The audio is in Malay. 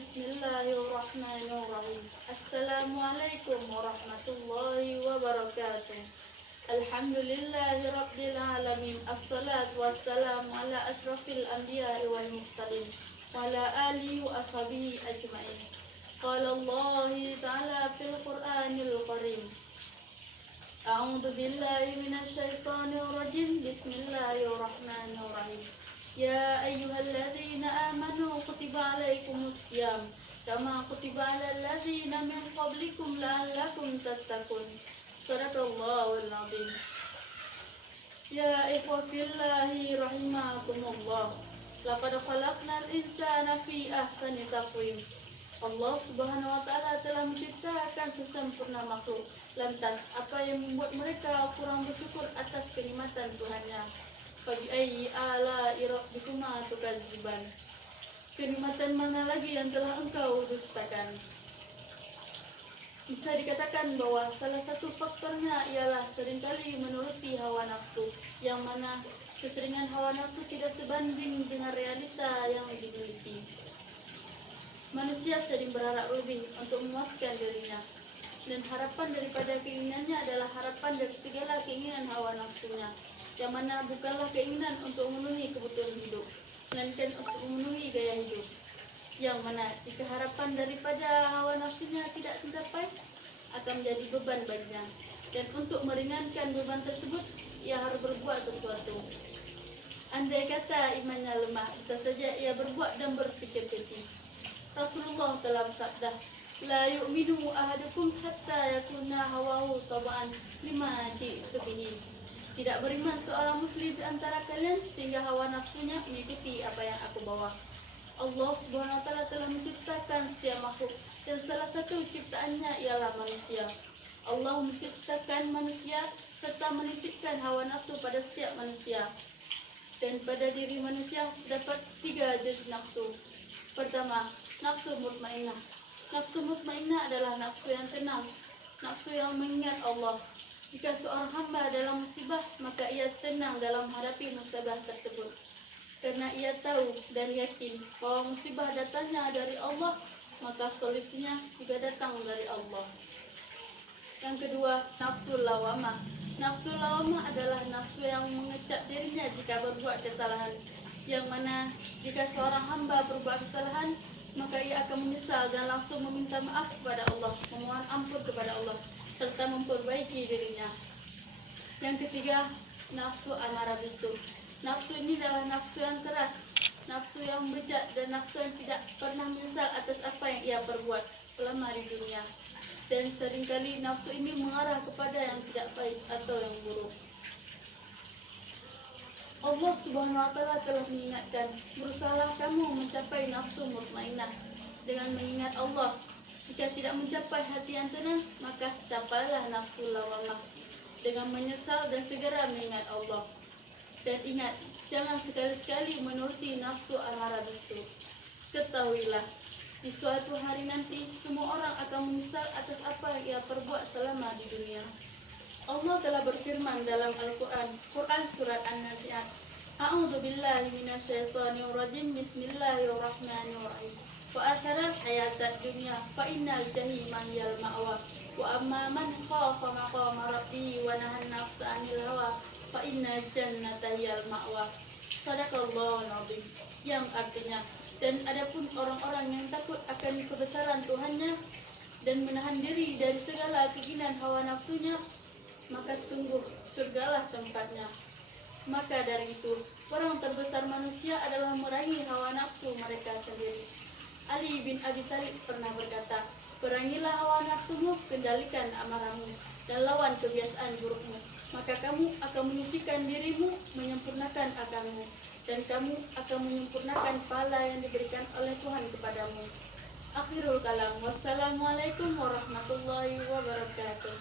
Bismillahirrahmanirrahim. Assalamualaikum warahmatullahi wabarakatuh. Alhamdulillahi rabbil alamin. Assalatu wassalamu ala asyrafil anbiya'i wal mursalin wa ala alihi wa ashabihi ajma'in. Qala Allah ta'ala fil Qur'anil Karim. A'udzu billahi minasy syaithanir rajim. Bismillahirrahmanirrahim. Ya ayyuhalladzina amanu kutiba alaikumus syiyam kama kutiba alal ladzina min qablikum la'allakum tattaqun. Shadaqallahul azim. Ya ikhwa fillahi rahimakumullah. Laqad khalaqnal insana fi ahsani taqwim. Allah Subhanahu wa taala telah menciptakan sesempurna makhluk. Lantas apa yang membuat mereka kurang bersyukur atas kenikmatan Tuhannya? Fabi ayyi ala'i rabbikuma tukadziban. Kenikmatan mana lagi yang telah engkau dustakan? Bisa dikatakan bahwa salah satu faktornya ialah seringkali menuruti hawa nafsu, yang mana keseringan hawa nafsu tidak sebanding dengan realita yang dimiliki. Manusia sering berharap lebih untuk memuaskan dirinya, dan harapan daripada keinginannya adalah harapan dari segala keinginan hawa nafsunya, yang mana bukanlah keinginan untuk memenuhi kebutuhan hidup, melainkan untuk memenuhi gaya hidup. Yang mana jika harapan daripada hawa nafsunya tidak tercapai, akan menjadi beban baginya, dan untuk meringankan beban tersebut, ia harus berbuat sesuatu. Andai kata imannya lemah, bisa saja ia berbuat dan berpikir keji. Rasulullah telah bersabda, la yu'minu ahadukum hatta yakuna hawahu taba'an lima ji'tu bihi. Tidak beriman seorang muslim di antara kalian sehingga hawa nafsunya mengikuti apa yang aku bawa. Allah Subhanahu wa taala telah menciptakan setiap makhluk, dan salah satu ciptaannya ialah manusia. Allah menciptakan manusia serta menitipkan hawa nafsu pada setiap manusia. Dan pada diri manusia terdapat 3 jenis nafsu. Pertama, nafsu mutmainnah. Nafsu mutmainnah adalah nafsu yang tenang, nafsu yang mengingat Allah. Jika seorang hamba dalam musibah, maka ia tenang dalam menghadapi musibah tersebut, karena ia tahu dan yakin bahwa musibah datangnya dari Allah, maka solusinya juga datang dari Allah. Yang kedua, nafsu lawamah. Nafsu lawamah adalah nafsu yang mengecap dirinya jika berbuat kesalahan, yang mana jika seorang hamba berbuat kesalahan, maka ia akan menyesal dan langsung meminta maaf kepada Allah, memohon ampun kepada Allah, serta memperbaiki dirinya. Yang ketiga, nafsu amarah bisu. Nafsu ini adalah nafsu yang keras, nafsu yang bejat, dan nafsu yang tidak pernah menyesal atas apa yang ia perbuat selama di dunia. Dan seringkali nafsu ini mengarah kepada yang tidak baik atau yang buruk. Allah Subhanahu wa taala telah mengingatkan, berusahalah kamu mencapai nafsu mutmainnah dengan mengingat Allah. Jika tidak mencapai hati yang tenang, maka capailah nafsu lawamah dengan menyesal dan segera mengingat Allah. Dan ingat, jangan sekali-sekali menuruti nafsu amarah bisu. Ketahuilah, di suatu hari nanti semua orang akan menyesal atas apa yang ia perbuat selama di dunia. Allah telah berfirman dalam Al-Quran, Quran Surat An-Nazi'at, A'udzu billahi minasyaitonir rajim. Bismillahirrahmanirrahim. Wa atharal hayatad dunya fa innal jahima hiyal ma'wa. Wa amma man khafa maqama rabbih wa nahan nafsa 'anil hawa fa innal jannata hiyal ma'wa. Shadaqallahul azim. Yang artinya, dan adapun orang-orang yang takut akan kebesaran Tuhannya dan menahan diri dari segala keinginan hawa nafsunya, maka sungguh surgalah tempatnya. Maka dari itu, orang terbesar manusia adalah merangi hawa nafsu mereka sendiri. Ali bin Abi Thalib pernah berkata, perangilah hawa nafsumu, kendalikan amarahmu, dan lawan kebiasaan burukmu. Maka kamu akan menyucikan dirimu, menyempurnakan akalmu, dan kamu akan menyempurnakan pahala yang diberikan oleh Tuhan kepadamu. Akhirul kalam. Wassalamualaikum warahmatullahi wabarakatuh.